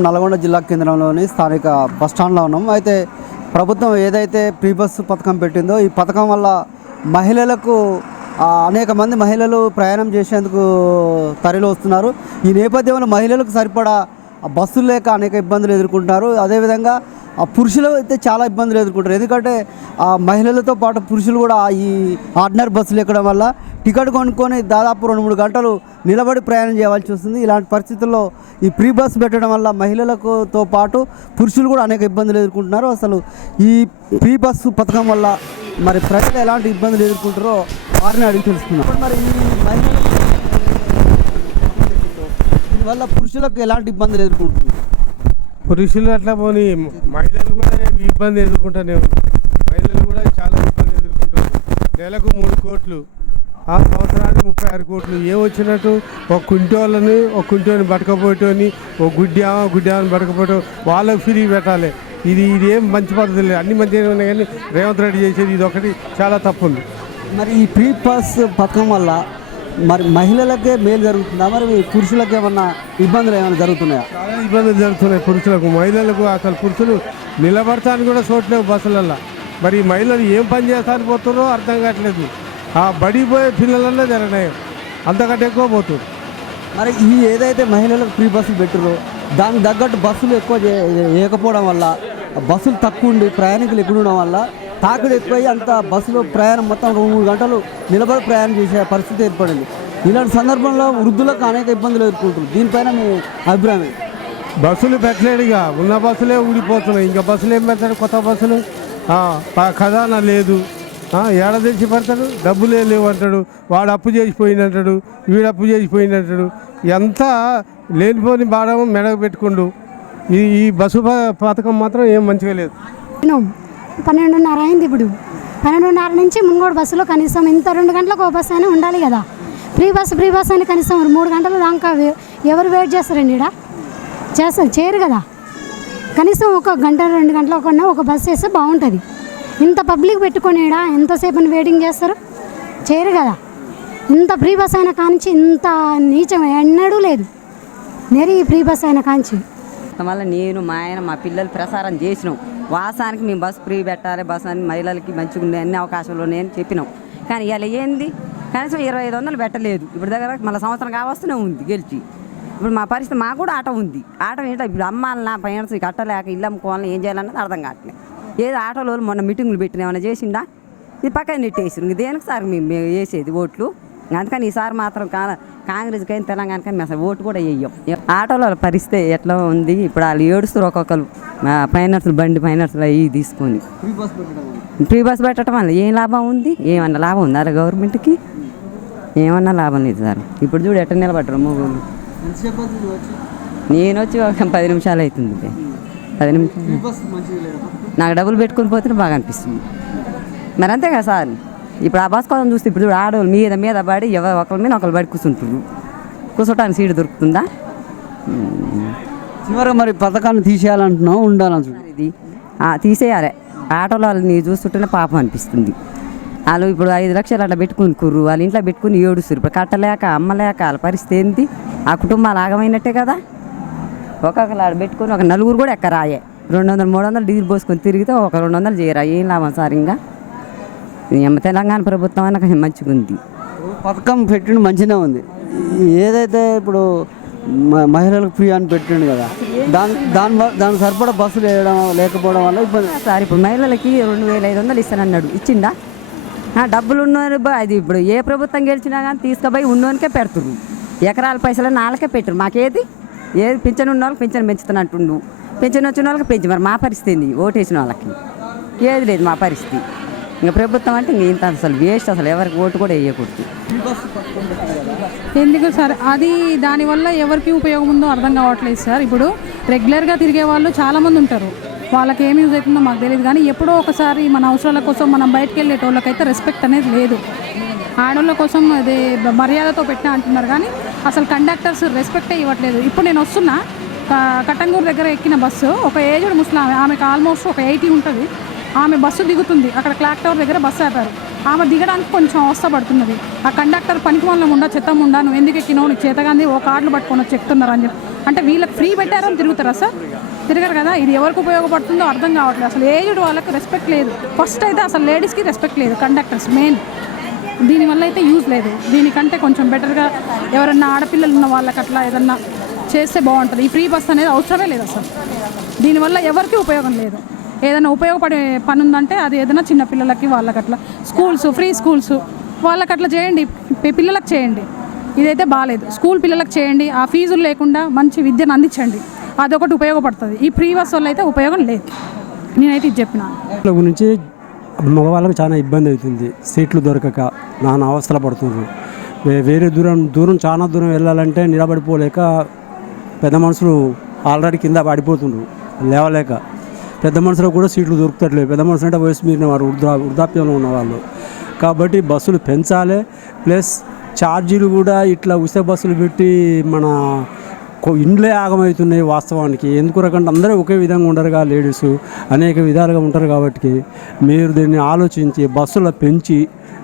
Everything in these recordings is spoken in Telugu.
నల్గొండ జిల్లా కేంద్రంలోని స్థానిక బస్టాండ్లో ఉన్నాం. అయితే ప్రభుత్వం ఏదైతే ప్రీ బస్సు పథకం పెట్టిందో ఈ పథకం వల్ల మహిళలకు అనేక మంది మహిళలు ప్రయాణం చేసేందుకు తరలి వస్తున్నారు. ఈ నేపథ్యంలో మహిళలకు సరిపడా బస్సులు లేక అనేక ఇబ్బందులు ఎదుర్కొంటున్నారు. అదేవిధంగా ఆ పురుషులు అయితే చాలా ఇబ్బందులు ఎదుర్కొంటారు. ఎందుకంటే ఆ మహిళలతో పాటు పురుషులు కూడా ఈ ఆర్డినరీ బస్సులు ఎక్కడం వల్ల టికెట్ కొనుక్కొని దాదాపు రెండు మూడు గంటలు నిలబడి ప్రయాణం చేయవలసి వస్తుంది. ఇలాంటి పరిస్థితుల్లో ఈ ప్రీ బస్ పెట్టడం వల్ల మహిళలతో పాటు పురుషులు కూడా అనేక ఇబ్బందులు ఎదుర్కొంటున్నారు. అసలు ఈ ప్రీ బస్సు పథకం వల్ల మరి ప్రజలు ఎలాంటి ఇబ్బందులు ఎదుర్కొంటారో వారిని అడిగి తెలుసుకున్నాం మరి ఈ మహిళలు దీనివల్ల పురుషులకు ఎలాంటి ఇబ్బందులు ఎదుర్కొంటున్నారు? పురుషులు అట్లా పోని మహిళలు కూడా ఇబ్బంది ఎదుర్కొంటూనే మహిళలు కూడా చాలా ఇబ్బంది ఎదుర్కొంటారు నెలకు మూడు కోట్లు ఆ సంవత్సరానికి ముప్పై ఆరు కోట్లు. ఏ వచ్చినట్టు ఒక కుంటోళ్ళని ఒక కుంటోని బతకపోయేటోని ఒక గుడ్డా గుడ్డాని బతకపోవటం వాళ్ళకి ఫ్రీ పెట్టాలి. ఇది ఇది ఏం మంచి పద్ధతి లేదు. అన్ని మంచిగా ఉన్నాయి కానీ రేవంత్ రెడ్డి చేసేది ఇది ఒకటి చాలా తప్పు ఉంది. మరి ఈ ప్రీ పాస్ పథకం వల్ల మరి మహిళలకే మేలు జరుగుతుందా? మరి పురుషులకు ఏమన్నా ఇబ్బందులు ఏమైనా జరుగుతున్నాయా? చాలా ఇబ్బందులు జరుగుతున్నాయి పురుషులకు. మహిళలకు అసలు పురుషులు నిలబడటానికి కూడా చోట్లేవు బస్సులల్లో. మరి ఈ మహిళలు ఏం పని చేస్తానికి పోతున్నారో అర్థం కావట్లేదు. ఆ బడి పోయే పిల్లలల్లో జరగనాయి అంతకంటే ఎక్కువ పోతుంది మరి ఈ ఏదైతే మహిళలకు ఫ్రీ బస్సులు పెట్టారో దానికి తగ్గట్టు బస్సులు ఎక్కువ చే- వేయకపోవడం వల్ల బస్సులు తక్కువ ఉండి ప్రయాణికులు ఎక్కువ ఉండడం వల్ల తాకిడి ఎక్కువై అంత బస్సులో ప్రయాణం మొత్తం రెండు మూడు గంటలు నిలబడి ప్రయాణం చేసే పరిస్థితి ఏర్పడింది. ఇలాంటి సందర్భంలో వృద్ధులకు అనేక ఇబ్బందులు ఎదుర్కొంటారు దీనిపైన మీ అభిప్రాయం ఏంటి? బస్సులు పెట్టలేడుగా ఉన్న బస్సులే ఊడిపోతున్నాయి. ఇంకా బస్సులు ఏం పెడతాడు కొత్త బస్సులు? ఖజానా లేదు. ఆ, ఏడ తెచ్చి పెడతాడు డబ్బులే లేవు అంటాడు. వాడు అప్పు చేసిపోయినంటాడు వీడు అప్పు చేసిపోయినంటాడు ఎంత లేనిపోని బాధం మెడకు పెట్టుకుండు. ఈ ఈ బస్సు పథకం మాత్రం ఏం మంచిగా లేదు. పన్నెండున్నర అయింది ఇప్పుడు. పన్నెండున్నర నుంచి ముంగోడు బస్సులో కనీసం ఇంత రెండు గంటలకు ఒక బస్సు అయినా ఉండాలి కదా. ఫ్రీ బస్సు ఫ్రీ బస్సు అని కనీసం మూడు గంటలు దాకా ఎవరు వెయిట్ చేస్తారండి ఇక్కడ చేస్తారు చేయరు కదా. కనీసం ఒక గంట రెండు గంటల కన్నా ఒక బస్సు వేస్తే బాగుంటుంది. ఇంత పబ్లిక్ పెట్టుకొని ఈడ ఎంతసేపు అని వెయిటింగ్ చేస్తారు? చేయరు కదా. ఇంత ఫ్రీ బస్ అయిన కానించి ఇంత నీచం ఎన్నడూ లేదు. నేరి ఈ ఫ్రీ బస్ అయిన కాంచి వల్ల నేను మా ఆయన మా పిల్లలు ప్రసారం చేసినాం. వాసానికి మేము బస్సు ఫ్రీ పెట్టాలి బస్సు అని మహిళలకి మంచిగా ఉండే అన్ని అవకాశాలు ఉన్నాయని చెప్పినాం. కానీ ఇవాళ ఏంది? కనీసం ఇరవై ఐదు వందలు పెట్టలేదు. ఇప్పుడు దగ్గర మళ్ళీ సంవత్సరం కావస్తూనే ఉంది గెలిచి. ఇప్పుడు మా పరిస్థితి మాకు కూడా ఆటో ఉంది. ఆటో ఏంటో ఇప్పుడు అమ్మాలన్నా పైన కట్టలేక ఇల్లు అమ్ముకోవాలని ఏం చేయాలన్నది అర్థం కావట్లేదు. ఏదో ఆటోలో మొన్న మీటింగులు పెట్టిన ఏమైనా చేసిండా? ఇది పక్కన నెట్టేసి దేనికి సార్ మేము వేసేది ఓట్లు? అందుకని ఈసారి మాత్రం కా కాంగ్రెస్ కానీ తెలంగాణకి మేము అసలు ఓటు కూడా వేయం ఆటోల పరిస్థితి ఎట్లా ఉంది? ఇప్పుడు వాళ్ళు ఏడుస్తారు ఒక్కొక్కరు. ఫైనాన్స్లు బండి ఫైనాన్స్లు అవి తీసుకొని. ఫ్రీ బస్ పెట్టడం వల్ల. ఏం లాభం ఉంది? ఏమన్నా లాభం ఉందా గవర్నమెంట్కి? ఏమన్నా లాభం లేదు సార్. ఇప్పుడు చూడు ఎట్ట నిలబడ్డారు అవుతుంది వచ్చి? నేను వచ్చి ఒక పది నిమిషాలు అవుతుంది. పది నిమిషాలు. నాకు డబ్బులు పెట్టుకుని పోతే బాగా అనిపిస్తుంది. మరి అంతే కదా సార్. ఇప్పుడు ఆ బస్ కోసం చూస్తే ఇప్పుడు చూడు ఆడవాళ్ళు మీద మీద పడి ఎవరు ఒకరి మీద ఒకరు పడి కూర్చుంటారు కూర్చోటానికి సీటు దొరుకుతుందా? ఉమ్. చివరిగా మరి పథకాన్ని తీసేయాలంటున్నాం ఉండాలంటున్నాం ఇది. తీసేయాలి. ఆటోలో వాళ్ళని చూస్తుంటేనే పాపం అనిపిస్తుంది. వాళ్ళు ఇప్పుడు ఐదు లక్షలు అట్లా పెట్టుకుని కుర్రు వాళ్ళ ఇంట్లో పెట్టుకుని ఏడుస్తారు ఇప్పుడు కట్టలేక అమ్మలేక వాళ్ళ పరిస్థితి ఏంటి ఆ కుటుంబాలు ఆగమైనట్టే కదా. ఒక్కొక్కరు ఆడ పెట్టుకుని ఒక నలుగురు కూడా ఎక్కరాయే. రెండు వందలు మూడు వందలు డీజిల్ పోసుకొని తిరిగితే ఒక రెండు వందలు చేయరా? ఏం లాభం సార్ ఇంకా? తెలంగాణ ప్రభుత్వం అయినా మంచిగా ఉంది పథకం పెట్టిండు మంచిగా ఉంది. ఏదైతే ఇప్పుడు మహిళలకు ఫ్రీ అని పెట్టిండు కదా దాని దాని దాని సరిపడా బస్సులు వేయడం లేకపోవడం వల్ల ఇబ్బంది. సార్ ఇప్పుడు మహిళలకి రెండు వేల ఐదు వందలు ఇస్తానన్నాడు. ఇచ్చిండా? ఆ, డబ్బులు ఉన్నోరు బా- అది ఇప్పుడు ఏ ప్రభుత్వం గెలిచినా కానీ తీసుకుపోయి ఉన్నోనికే పెడుతురు ఎకరాల పైసలు నాలుకే పెట్టరు మాకేది? ఏది? పింఛన్ ఉన్న వాళ్ళకి పింఛన్ పెంచుతున్నట్టుండు. పింఛన్ వచ్చిన వాళ్ళకి పెంచి మరి మా పరిస్థితి ఏంది? ఓటేసిన వాళ్ళకి. ఏది లేదు మా పరిస్థితి. ఇంకా ప్రభుత్వం అంటే ఇంక ఇంత అసలు వేస్ట్ అసలు ఎవరికి ఓటు కూడా వేయకూడదు. ఎందుకు సార్? అది దానివల్ల ఎవరికి ఉపయోగం ఉందో అర్థం కావట్లేదు సార్. ఇప్పుడు రెగ్యులర్గా తిరిగే వాళ్ళు చాలామంది ఉంటారు. వాళ్ళకి ఏమి యూజ్ అవుతుందో మాకు తెలియదు కానీ ఎప్పుడో ఒకసారి మన అవసరాల కోసం మనం బయటకు వెళ్ళేటోళ్ళకైతే రెస్పెక్ట్ అనేది లేదు. ఆడోళ్ళ కోసం అది మర్యాదతో పెట్టినా అంటున్నారు కానీ అసలు కండక్టర్స్ రెస్పెక్టే ఇవ్వట్లేదు. ఇప్పుడు నేను వస్తున్నా కట్టంగూరు దగ్గర ఎక్కిన బస్సు ఒక ఏజ్డ్ ముస్లాం ఆమెకు ఆల్మోస్ట్ ఒక ఎయిటీ ఉంటుంది. ఆమె బస్సు దిగుతుంది. అక్కడ క్లాక్ టవర్ దగ్గర బస్సు ఆపారు. ఆమె దిగడానికి కొంచెం అవస్థ పడుతున్నది. ఆ కండక్టర్ పనికి వల్ల ఉండా చెత్తం ఉండా నువ్వు ఎందుకు ఎక్కినావు? నీకు చేతగాంది? ఓ కార్డులు పట్టుకొని చెప్తున్నారు అని చెప్పి. అంటే వీళ్ళకి ఫ్రీ పెట్టారని తిరుగుతారా సార్? తిరగరు కదా? ఇది ఎవరికి ఉపయోగపడుతుందో అర్థం కావట్లేదు. అసలు ఏజ్డ్ వాళ్ళకి రెస్పెక్ట్ లేదు. ఫస్ట్ అయితే అసలు లేడీస్కి రెస్పెక్ట్ లేదు. కండక్టర్స్ మెయిన్ దీనివల్ల అయితే యూజ్ లేదు. దీనికంటే కొంచెం బెటర్గా ఎవరన్నా ఆడపిల్లలు ఉన్న వాళ్ళకి అట్లా ఏదన్నా చేస్తే బాగుంటుంది. ఈ ఫ్రీ బస్ అనేది అవసరమే లేదు అసలు దీనివల్ల ఎవరికీ ఉపయోగం లేదు. ఏదైనా ఉపయోగపడే పని ఉందంటే అది ఏదైనా చిన్న పిల్లలకి వాళ్ళకి అట్లా స్కూల్స్ ఫ్రీ స్కూల్స్ వాళ్ళకి అట్లా చేయండి పిల్లలకు చేయండి. ఇదైతే బాగాలేదు స్కూల్ పిల్లలకు చేయండి. ఆ ఫీజులు లేకుండా మంచి విద్యను అందించండి. అదొకటి ఉపయోగపడుతుంది. ఈ ఫ్రీ బస్ వల్ల అయితే ఉపయోగం లేదు. నేనైతే ఇది చెప్పినాను గురించి మగవాళ్ళకి చాలా ఇబ్బంది అవుతుంది. సీట్లు దొరకక నానా అవస్థలు పడుతున్నారు. వేరే దూరం దూరం చాలా దూరం వెళ్ళాలంటే నిలబడిపోలేక పెద్ద మనుషులు ఆల్రెడీ కింద పడిపోతుండ్రు. లేవలేక. పెద్ద మనుషులకు కూడా సీట్లు దొరుకుతట్లేదు పెద్ద మనుషులు అంటే వయసు మీరిన వారు వృద్ధా వృద్ధాప్యంలో ఉన్నవాళ్ళు కాబట్టి బస్సులు పెంచాలి. ప్లస్ ఛార్జీలు కూడా ఇట్లా ఉచిత బస్సులు పెట్టి మన ఇండ్లే ఆగమవుతున్నాయి వాస్తవానికి. ఎందుకు రకంటే అందరూ ఒకే విధంగా ఉండరుగా లేడీస్. అనేక విధాలుగా ఉంటారు కాబట్టి మీరు దీన్ని ఆలోచించి బస్సులు పెంచి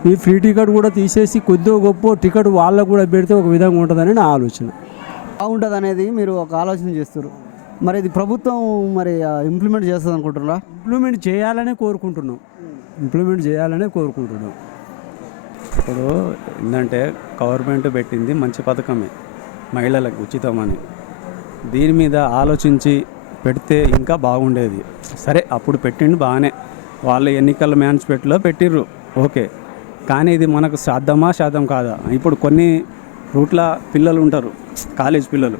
ఈ ఫ్రీ టికెట్ కూడా తీసేసి కొద్దిగా గొప్ప టికెట్ వాళ్ళకు కూడా పెడితే ఒక విధంగా ఉంటుందని నా ఆలోచన. బాగుంటుంది అనేది మీరు ఒక ఆలోచన చేస్తారు మరి ఇది ప్రభుత్వం మరి ఇంప్లిమెంట్ చేస్తుంది అనుకుంటున్నారా? ఇంప్లిమెంట్ చేయాలనే కోరుకుంటున్నాం. ఇంప్లిమెంట్ చేయాలనే కోరుకుంటున్నాం. ఇప్పుడు ఏంటంటే గవర్నమెంట్ పెట్టింది మంచి పథకమే మహిళలకు ఉచితమని. దీని మీద ఆలోచించి పెడితే ఇంకా బాగుండేది. సరే అప్పుడు పెట్టిండు బాగానే. వాళ్ళు ఎన్నికల మేనిఫెస్టోలో పెట్టిర్రు ఓకే. కానీ ఇది మనకు సాధ్యమా సాధ్యం కాదా? ఇప్పుడు కొన్ని రూట్ల పిల్లలు ఉంటారు కాలేజ్ పిల్లలు.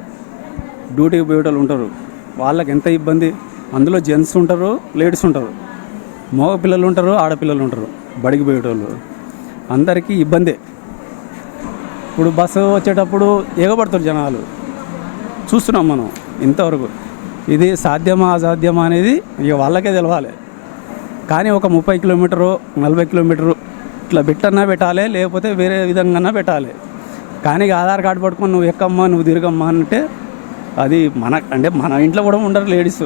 డ్యూటీకి పోయేటోళ్ళు ఉంటారు. వాళ్ళకి ఎంత ఇబ్బంది? అందులో జెంట్స్ ఉంటారు లేడీస్ ఉంటారు. మగ పిల్లలు ఉంటారు ఆడపిల్లలు ఉంటారు. బడికి పోయేటోళ్ళు. అందరికీ ఇబ్బందే. ఇప్పుడు బస్సు వచ్చేటప్పుడు ఎగబడతారు జనాలు. చూస్తున్నాం మనం ఇంతవరకు. ఇది సాధ్యమా అసాధ్యమా అనేది ఇక వాళ్ళకే తెలవాలి. కానీ ఒక ముప్పై కిలోమీటరు నలభై కిలోమీటరు ఇట్లా పెట్టన్నా పెట్టాలి లేకపోతే వేరే విధంగా పెట్టాలి. కానీ ఆధార్ కార్డు పట్టుకొని నువ్వు ఎక్కమ్మా నువ్వు తిరగమ్మా అంటే అది మన అంటే మన ఇంట్లో కూడా ఉండరు లేడీస్.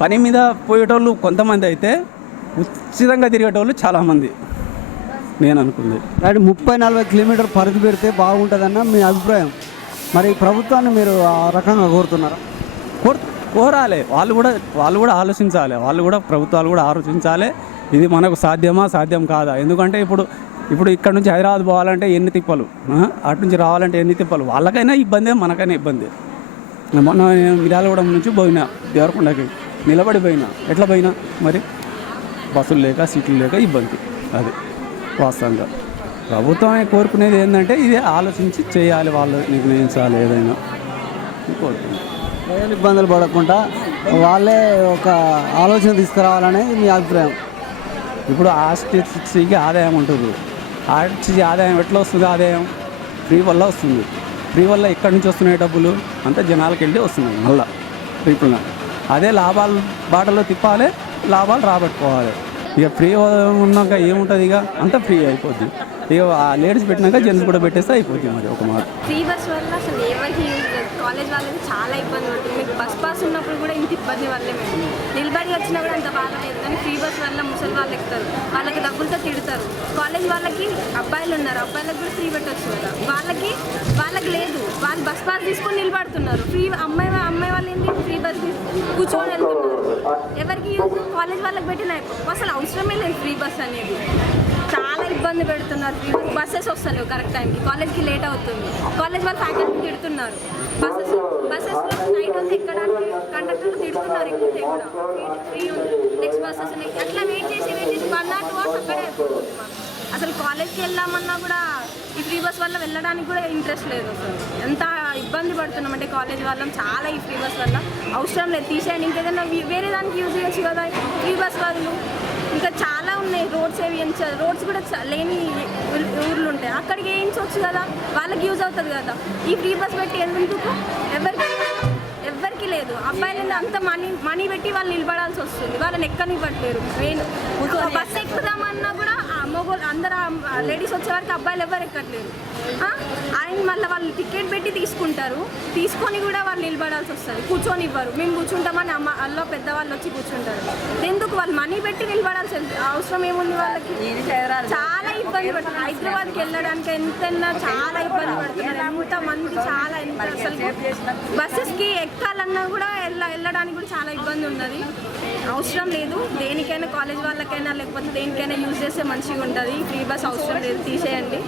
పని మీద పోయేటోళ్ళు కొంతమంది అయితే ఉచితంగా తిరిగేటోళ్ళు చాలామంది. నేను అనుకుంది. రైట్ ముప్పై నలభై కిలోమీటర్ పరిధి పెడితే బాగుంటుందన్న మీ అభిప్రాయం. మరి ప్రభుత్వాన్ని మీరు ఆ రకంగా కోరుతున్నారా? కోర్ కోరాలి. వాళ్ళు కూడా వాళ్ళు కూడా ఆలోచించాలి. వాళ్ళు కూడా ప్రభుత్వాలు కూడా ఆలోచించాలి. ఇది మనకు సాధ్యమా సాధ్యం కాదా? ఎందుకంటే ఇప్పుడు ఇప్పుడు ఇక్కడ నుంచి హైదరాబాద్ పోవాలంటే ఎన్ని తిప్పలు? అటు నుంచి రావాలంటే ఎన్ని తిప్పలు? వాళ్ళకైనా ఇబ్బందే మనకైనా ఇబ్బంది. మొన్న నేను మిర్యాలగూడెం నుంచి పోయినా దేవరకొండకి. నిలబడి పోయినా. ఎట్లా పోయినా? మరి బస్సులు లేక సీట్లు లేక ఇబ్బంది. అది వాస్తవంగా. ప్రభుత్వం కోరుకునేది ఏంటంటే ఇది ఆలోచించి చేయాలి వాళ్ళు నిర్ణయించాలి ఏదైనా. కోరుకుంటున్నాను ప్రజలు ఇబ్బందులు పడకుండా వాళ్ళే ఒక ఆలోచన తీసుకురావాలనేది మీ అభిప్రాయం. ఇప్పుడు ఆర్టీసీకి ఆదాయం ఉంటుంది. ఆర్టీసీ ఆదాయం ఎట్లా వస్తుంది? ఆదాయం ఫ్రీ వల్ల వస్తుంది. ఫ్రీ వల్ల ఎక్కడి నుంచి వస్తున్నాయి డబ్బులు? అంతా జనాలకు వెళ్ళి వస్తున్నాయి మళ్ళా. ఫ్రీగా అదే లాభాలు బాటలో తిప్పాలి లాభాలు రాబట్టుకోవాలి. ఇక ఫ్రీ ఉన్నాక ఏముంటుంది ఇక? అంతా ఫ్రీ అయిపోద్ది. ఇక లేడీస్ పెట్టినాక జెంట్స్ కూడా పెట్టేస్తే అయిపోతుంది మరి ఒక మాట. ఫ్రీ బస్ వల్ల అసలు ఎవరికి యూజ్ కాలేజ్ వాళ్ళకి చాలా ఇబ్బంది పడుతుంది. మీకు బస్ పాస్ ఉన్నప్పుడు కూడా ఇంత ఇబ్బంది వల్లే మేము. నిలబడి వచ్చినా కూడా అంత బాధ లేదు. కానీ ఫ్రీ బస్ వల్ల ముసలి వాళ్ళు ఎక్కుతారు. వాళ్ళకి డబ్బులతో తిడతారు. కాలేజ్ వాళ్ళకి అబ్బాయిలు ఉన్నారు. అబ్బాయిలకు కూడా ఫ్రీ పెట్టచ్చు కదా. వాళ్ళకి వాళ్ళకి లేదు. వాళ్ళు బస్ పాస్ తీసుకొని నిలబడుతున్నారు. ఫ్రీ అమ్మాయి అమ్మాయి వాళ్ళు ఏంటి ఫ్రీ బస్ కూర్చొని వెళ్తున్నారు. ఎవరికి యూజ్? కాలేజ్ వాళ్ళకి పెట్టిన అసలు అవసరమే లేదు ఫ్రీ బస్ అనేది. ఇబ్బంది పెడుతున్నారు. బస్సెస్ వస్తలేవు కరెక్ట్ టైంకి కాలేజ్కి లేట్ అవుతుంది. కాలేజ్ వాళ్ళు ఫ్యాకల్టీ తిడుతున్నారు. బస్సెస్ బస్సెస్ నైట్ అంతా ఎక్కడానికి కండక్టర్లు తిడుతున్నారు ఇక్కడ కూడా. ఫ్రీ ఉంది. నెక్స్ట్ బస్సెస్ అట్లా వెయిట్ చేసి వెయిట్ చేసి వన్ ఆర్ టూ అవర్స్ అక్కడే అయిపోతుంది. అసలు కాలేజ్కి వెళ్దామన్నా కూడా ఈ ఫ్రీ బస్ వల్ల వెళ్ళడానికి కూడా ఇంట్రెస్ట్ లేదు అసలు. ఎంత ఇబ్బంది పడుతున్నాం అంటే కాలేజ్ వాళ్ళం చాలా ఈ ఫ్రీ బస్ వల్ల. అవసరం లేదు. తీసేయండి. ఇంకేదైనా వేరే దానికి యూజ్ చేయొచ్చు కదా. ఫ్రీ బస్ బదులు ఇంకా చాలా ఉన్నాయి రోడ్స్ ఏవి రోడ్స్ కూడా లేని ఊర్లు ఉంటాయి. అక్కడికి వేయించవచ్చు కదా? వాళ్ళకి యూజ్ అవుతుంది కదా? ఈ ఫ్రీ బస్ పెట్టి ఎందుకు? ఎవరికి ఎవ్వరికి లేదు. అబ్బాయిలు అంత మనీ మనీ పెట్టి వాళ్ళు నిలబడాల్సి వస్తుంది. వాళ్ళని ఎక్కనివ్వట్లేరు. మెయిన్. బస్ ఎక్కుదామన్నా కూడా మగోళ్ళు అందరు లేడీస్ వచ్చే వారికి అబ్బాయిలు ఎవరు ఎక్కట్లేదు. ఆయన మళ్ళీ వాళ్ళు టికెట్ పెట్టి తీసుకుంటారు. తీసుకొని కూడా వాళ్ళు నిలబడాల్సి వస్తుంది. కూర్చొని ఇవ్వరు. మేము కూర్చుంటామని అమ్మ అల్లో పెద్దవాళ్ళు వచ్చి కూర్చుంటారు. ఎందుకు వాళ్ళు మనీ పెట్టి నిలబడాల్సి అవసరం ఏముంది వాళ్ళకి? చాలా ఇబ్బంది పడుతుంది. హైదరాబాద్కి వెళ్ళడానికి ఎంత చాలా ఇబ్బంది పడుతున్నారు ఎంత మంది చాలా ఎంత అసలు బస్సెస్కి ఎక్కాలన్నా కూడా వెళ్ళ వెళ్ళడానికి కూడా చాలా ఇబ్బంది ఉన్నది. అవసరం లేదు. దేనికైనా కాలేజ్ వాళ్ళకైనా లేకపోతే దేనికైనా యూజ్ చేస్తే మంచిగా ఉంటుంది. ఫ్రీ బస్ అవసరం లేదు. తీసేయండి.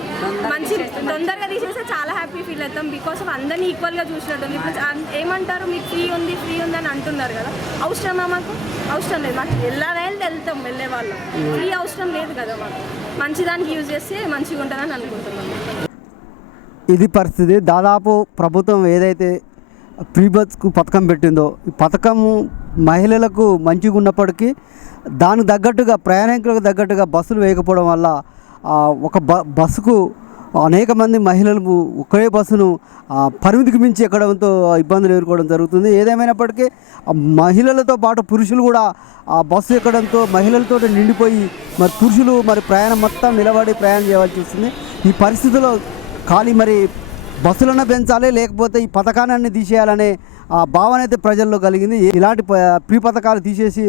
మంచి తొందరగా తీసేస్తే చాలా హ్యాపీ ఫీల్ అవుతాం. బికాస్ ఆఫ్ అందరినీ ఈక్వల్గా చూసినట్టు ఇప్పుడు ఏమంటారు? మీకు ఫ్రీ ఉంది ఫ్రీ ఉంది అని అంటున్నారు కదా. అవసరమా మాకు? అవసరం లేదు. మాకు వెళ్ళా వెళ్తే వెళ్తాం వెళ్ళే వాళ్ళం. ఫ్రీ అవసరం లేదు కదా మాకు. మంచిదానికి యూజ్ చేస్తే మంచిగా ఉంటుందని అనుకుంటున్నాం. ఇది పరిస్థితి. దాదాపు ప్రభుత్వం ఏదైతే ప్రీ బస్కు పథకం పెట్టిందో ఈ పథకము మహిళలకు మంచిగా ఉన్నప్పటికీ దానికి తగ్గట్టుగా ప్రయాణికులకు తగ్గట్టుగా బస్సులు వేయకపోవడం వల్ల ఒక బ బస్సుకు అనేక మంది మహిళలు ఒకే బస్సును ఆ, పరిమితికి మించి ఎక్కడంతో ఇబ్బందులు ఎదుర్కోవడం జరుగుతుంది. ఏదేమైనప్పటికీ మహిళలతో పాటు పురుషులు కూడా ఆ బస్సు ఎక్కడంతో మహిళలతో నిండిపోయి మరి పురుషులు మరి ప్రయాణం మొత్తం నిలబడి ప్రయాణం చేయవలసి వస్తుంది. ఈ పరిస్థితిలో ఖాళీ మరి బస్సులను పెంచాలి లేకపోతే ఈ పథకాన్ని తీసేయాలనే ఆ భావన అయితే ప్రజల్లో కలిగింది. ఇలాంటి ప్రీ పథకాలు తీసేసి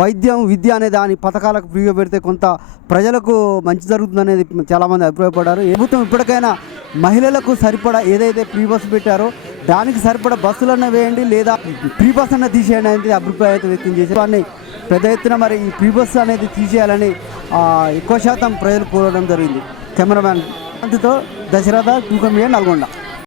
వైద్యం విద్య అనే దాని పథకాలకు ఫ్రీగా పెడితే కొంత ప్రజలకు మంచి జరుగుతుందనేది చాలామంది అభిప్రాయపడ్డారు. ప్రభుత్వం ఇప్పటికైనా మహిళలకు సరిపడా ఏదైతే ప్రీ బస్సు పెట్టారో దానికి సరిపడా బస్సులన్నా వేయండి లేదా ప్రీ బస్ అన్న తీసేయండి అనేది అభిప్రాయం అయితే వ్యక్తం చేశారు. దాన్ని పెద్ద ఎత్తున మరి ఈ ప్రీ బస్సు అనేది తీసేయాలని ఎక్కువ శాతం ప్రజలు కోరడం జరిగింది. కెమెరామ్యాన్ అంతతో దశరథ తూకం నల్గొండ.